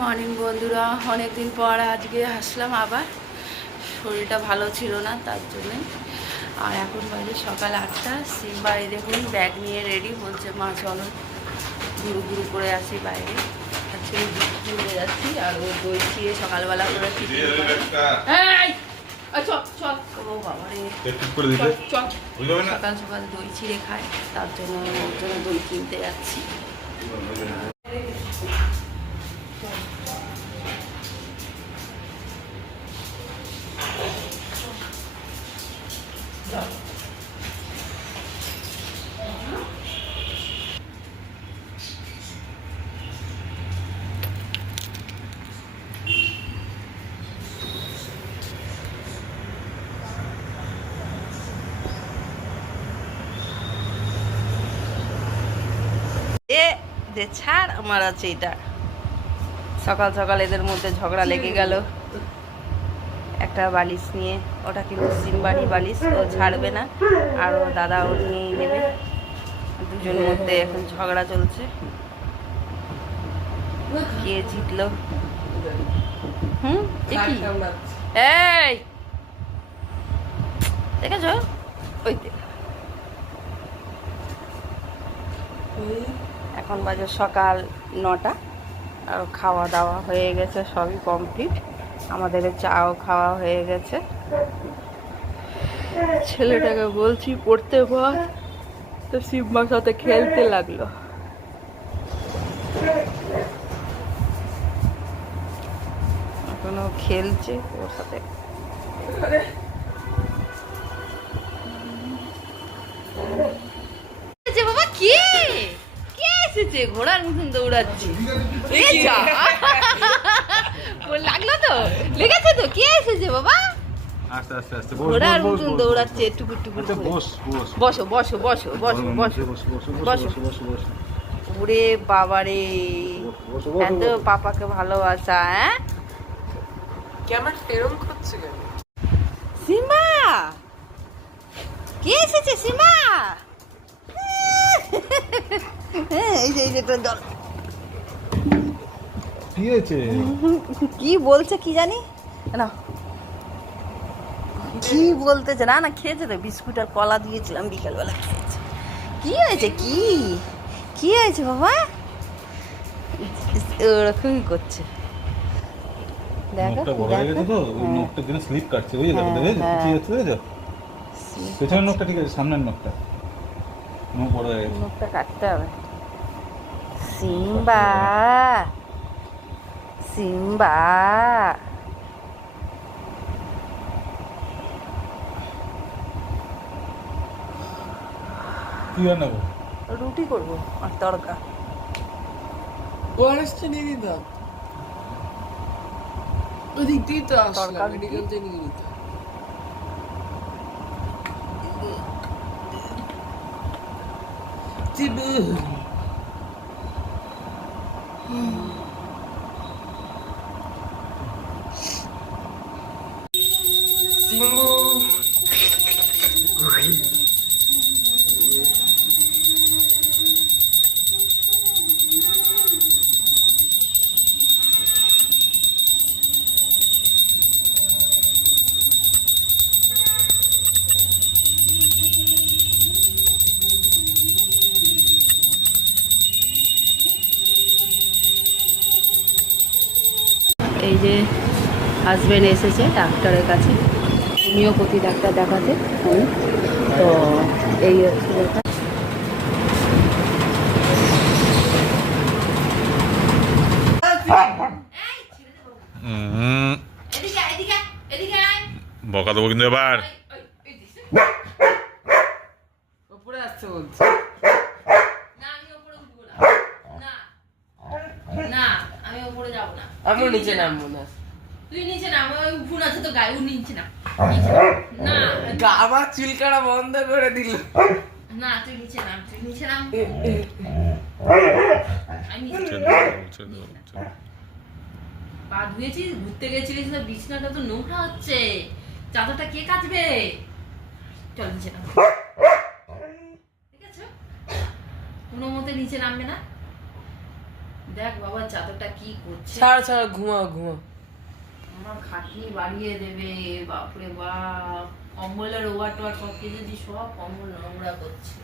Morning বন্ধুরা অনেকদিন পর আজকে আসলাম আবার। শরীরটা ভালো ছিল না তার জন্যে। আর এখন বাজে সকাল আটটা। সিম্বা এই দেখুন ব্যাগ নিয়ে রেডি বলছে মা চলো। ঘুরু ঘুরু করে আসি বাইরে। কিনতে যাচ্ছি আর ও দই খেয়ে সকালবেলা করে সকাল সকাল দই ছিঁড়ে খায় তার জন্য ওর জন্য দই কিনতে যাচ্ছি এ দে ছাড় আমার আছে এটা। সকাল সকাল এদের মধ্যে ঝগড়া লেগে গেল। একটা বালিশ নিয়ে ওটা কিন্তু সিমবাড়ি বালিশ ও ছাড়বে না। আর ও দাদা ও নিয়েই নেবে। দুজনের মধ্যে এখন ঝগড়া চলছে। কে জিতলো? হুম এই! দেখেছ? ওই দেখ। এখন বাজে সকাল নটা আর খাওয়া দাওয়া হয়ে গেছে, সবই কমপ্লিট আমাদের চাও খাওয়া হয়ে গেছে। ছেলেটাকে বলছি, পড়তে বল তো শিবমার সাথে খেলতে লাগল। এখনও খেলছে ওর সাথে এসেছে বাবা কে ঘোড়ার মতন দৌড়াচ্ছে। লাগল তো? লেগেছে তো? কে এসেছে বাবা? আস্তে আস্তে আস্তে ঘোড়ার মতন দৌড়াচ্ছে টুকুর টুকুর আচ্ছা বস বস। বসো বসো বসো বসো বসো বস বস বসো। বস বস বস। ওরে বাবারে। এত পাপাকে ভালোবাসা হ্যাঁ? কেমন এরম করছে কেন? সিম্বা কে এসেছে সিম্বা হ্যাঁ, এই যে এই যে তোর দল কি হয়েছে? কি বলছে কি জানি? না। কি বলতেছে? না না খেয়েছে তো বিস্কুট আর কলা দিয়েছিলাম বিকেলবেলা খেয়েছে। কি হয়েছে? কি? কি হয়েছে বাবা? ওরকমই করছে। নখটা হয়ে হ্যাঁ। নখটা স্লিপ কাটছে বুঝলে? হ্যাঁ, হ্যাঁ। কি হচ্ছে পেছনের নখটা ঠিক আছে সামনের নখটা নখ বড় হয়ে গেছে। মুখটা কাটতে হবে। সিম্বা সিম্বা কি রান্না করব রুটি করব আর তড়কা ওয়ারেসটা নিয়ে নিতাম ওদিক দিয়ে তো আসলাম তরকারি মেডিকেল থেকে নিয়ে নিতাম 嗯。যে হাজব্যান্ড এসেছে ডাক্তারের কাছে হোমিওপ্যাথি ডাক্তার দেখাতে। আমি তো এই হচ্ছে ব্যাপার। বকা দেবো কিন্তু এবার। উপরে আসতে বলছে না আমি ওপরে যাব না আমিও নিচে নামবো না। তুই নিচে না আমি ওই ফোন আছে তো গায়ে ও নিচে না না আমার বন্ধ করে দিল। না তুই নিচে নাম তুই নাম। আমি। পা ধুয়েছিস ঘুরতে গেছিলিস তো বিছনাটা তো নোংরা হচ্ছে। চাদরটা কে কাচবে? চল নিচে নাম। ঠিক আছে কোনো মতে নিচে নামবে না। দেখ বাবা চাদরটা কি করছে? ছাড় ছাড় ঘুমাও ঘুমাও। আমার খাটনি বাড়িয়ে দেবে বাপরে বাপ। কম্বলের ওভার টোয়ার সব কিছু দিয়ে সব কম্বল নোংরা করছে।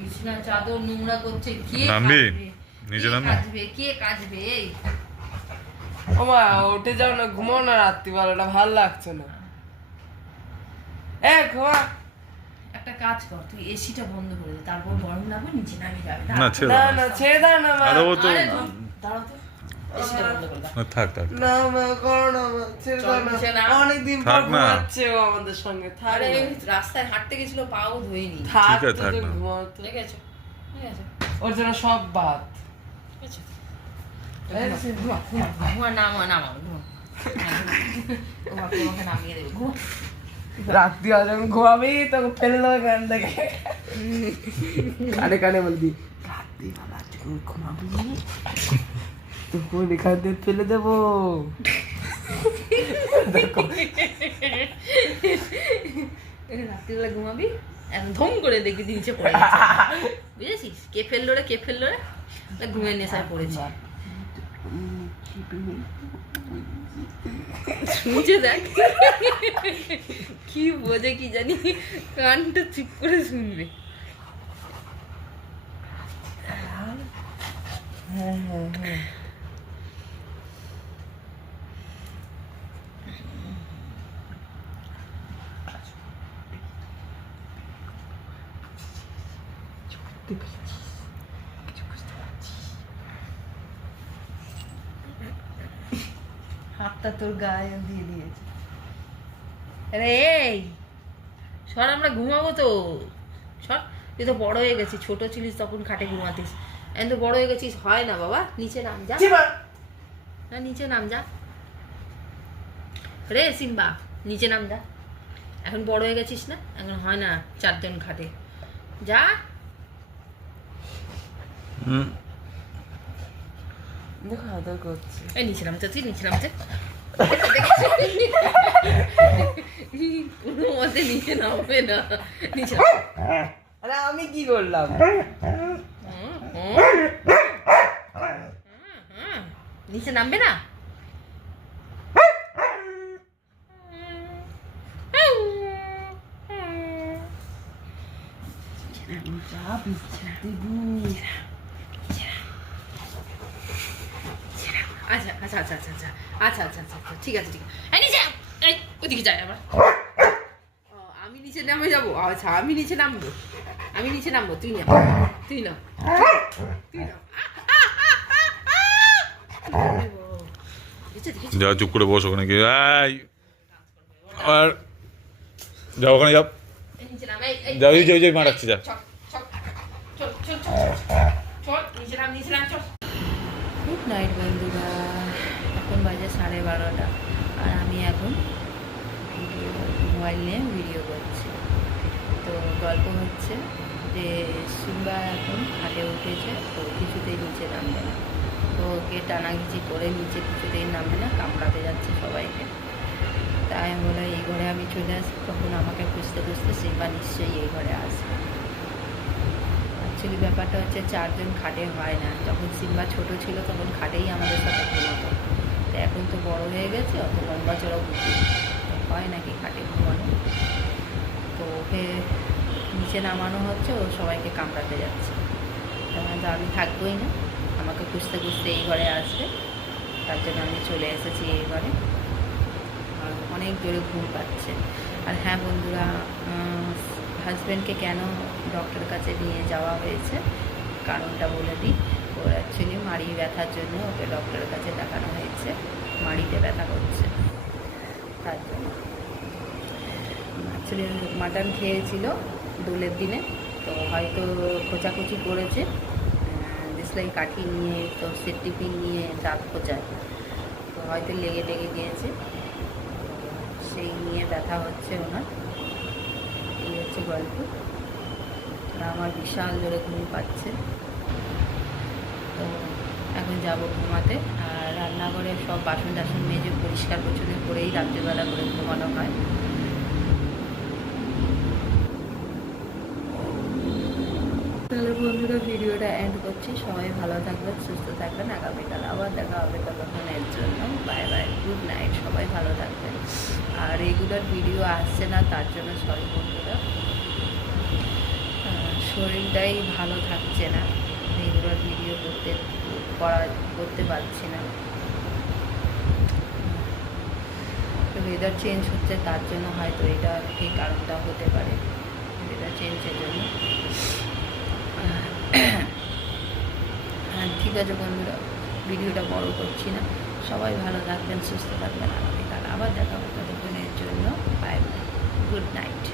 বিছনা চাদর নোংরা করছে কে নামবি? কাচবে? নিচে কে নামবি? কে কাচবে এই। ও উঠে যাও না ঘুমাও না রাত্রিবেলাটা ভালো লাগছে না। এ ঘুমা। একটা কাজ কর তুই এসিটা বন্ধ করে দে তারপর গরম লাগবে নিচে নামিয়ে যাবে। না ছেড়ে দাও। না আরে ও তো দাঁড়াও থাক থাক না মা করো না অনেক দিন পর ঘুমাচ্ছে ও আমাদের সঙ্গে থাক রাস্তায় হাঁটতে গেছিল পাও ধুইনি। থাক থাক না। ঠিক আছে ওর জন্য সব বাদ। ঘুমা নামা নামা ঘুমা। ওকে নামিয়ে দেবে ঘুমা। রাত্রি যখন ঘুমাবি তখন ফেলে দেবো গান থেকে কানে কানে বলবি রাত্রি বেলা যখন ঘুমাবি তখন এখান থেকে ফেলে দেবো রাত্রিবেলা ঘুমাবি এখন ধম করে দেখবি নিচে পড়ে বুঝেছিস কে ফেলল রে কে ফেলল রে তা ঘুমের নেশায় পড়েছে শুনছে দেখ কি বোঝে কি জানি কানটা চুপ করে শুনবে হ্যাঁ হ্যাঁ হ্যাঁ হাতটা তোর গায়ে দিয়ে দিয়েছে। আরে এই সর আমরা ঘুমাবো তো। সর তুই তো বড় হয়ে গেছিস ছোট ছিলিস তখন খাটে ঘুমাতিস। এখন তো বড় হয়ে গেছিস হয় না বাবা নিচে নাম যা। না নিচে নাম যা। রে সিম্বা নিচে নাম যা। এখন বড় হয়ে গেছিস না? এখন হয় না চারজন খাটে। যা। দেখো আদর করছে এই নিচে নামতে তুই নিচে নামতে মতে নিচে নামবে না নিচে আরে আমি কি করলাম নিচে নামবে না Job. আচ্ছা আচ্ছা আচ্ছা আচ্ছা আচ্ছা আচ্ছা আচ্ছা আচ্ছা আচ্ছা ঠিক আছে ঠিক আছে। এই নিচে নাম। এই ওদিকে যাই আবার। ও, আমি নিচে নামে যাব। আচ্ছা আমি নিচে নামবো। আমি নিচে নামবো তুই না তুই না তুই না যা চুপ করে বস ওখানে গিয়ে। আর যাও ওখানে যাও নাম যা ওই যে ওই যে মারাচ্ছি যা। নাম নাম গুড নাইট বন্ধুরা সাড়ে বারোটা। আর আমি এখন ভিডিও মোবাইল নিয়ে ভিডিও করছি। তো গল্প হচ্ছে যে সিম্বা এখন হাটে উঠেছে, তো কিছুতেই নিচে নামবে না। তো ওকে টানাঘিচি করে নিচে কিছুতেই নামবে না, কামড়াতে যাচ্ছে সবাইকে। তাই বলে এই ঘরে আমি চলে আসি। তখন আমাকে খুঁজতে খুঁজতে সিম্বা নিশ্চয়ই এই ঘরে আসবে। অ্যাকচুয়ালি ব্যাপারটা হচ্ছে চারজন খাটে হয় না। যখন সিম্বা ছোট ছিল তখন খাটেই আমাদের সাথে ঘুমাতো। তো এখন তো বড় হয়ে গেছে, অত লম্বা চড়া বুঝি হয় নাকি খাটে ঘুমানো তো ওকে নিচে নামানো হচ্ছে, ও সবাইকে কামড়াতে যাচ্ছে। তখন তো আমি থাকবোই না, আমাকে খুঁজতে খুঁজতে এই ঘরে আসবে। তার জন্য আমি চলে এসেছি এই ঘরে। আর অনেক জোরে ঘুম পাচ্ছে। আর হ্যাঁ বন্ধুরা হাজব্যান্ডকে কেন ডক্টরের কাছে নিয়ে যাওয়া হয়েছে? কারণটা বলে দিই। ওর অ্যাকচুয়ালি মাড়ি ব্যথার জন্য ওকে ডক্টরের কাছে দেখানো হয়েছে। মাড়িতে ব্যথা করছে। তার জন্য। অ্যাকচুয়ালি মাটন খেয়েছিল দোলের দিনে, তো হয়তো খোঁচাখুচি করেছে। ডিসলাই কাঠি নিয়ে, তো সেফটিপিন নিয়ে দাঁত খোঁচায়। তো হয়তো লেগে লেগে গিয়েছে। সেই নিয়ে ব্যথা হচ্ছে ওনার। এই হচ্ছে গল্প। আমার বিশাল জোরে ঘুম পাচ্ছে। তো এখন যাব ঘুমাতে। আর রান্নাঘরে সব বাসন টাসন মেজে পরিষ্কার পরিচ্ছন্ন করেই রাত্রিবেলা করে ঘুমানো হয়। তাহলে বন্ধুরা, ভিডিওটা এন্ড করছি। সবাই ভালো থাকবেন, সুস্থ থাকবেন। আগামীকাল আবার দেখা হবে ততক্ষণের জন্য। বাই বাই গুড নাইট সবাই ভালো থাকবেন। আর রেগুলার ভিডিও আসছে না, তার জন্য সরি বন্ধুরা। শরীরটাই ভালো থাকছে না। রেগুলার ভিডিও করতে, করা, করতে পারছি না। ওয়েদার চেঞ্জ হচ্ছে, তার জন্য হয়তো এটা এই কারণটা হতে পারে ওয়েদার চেঞ্জের জন্য। হ্যাঁ ঠিক আছে বন্ধুরা ভিডিওটা বড় করছি না। সবাই ভালো থাকবেন, সুস্থ থাকবেন। আগামীকাল আবার দেখা হবে জন্য। Bye bye good night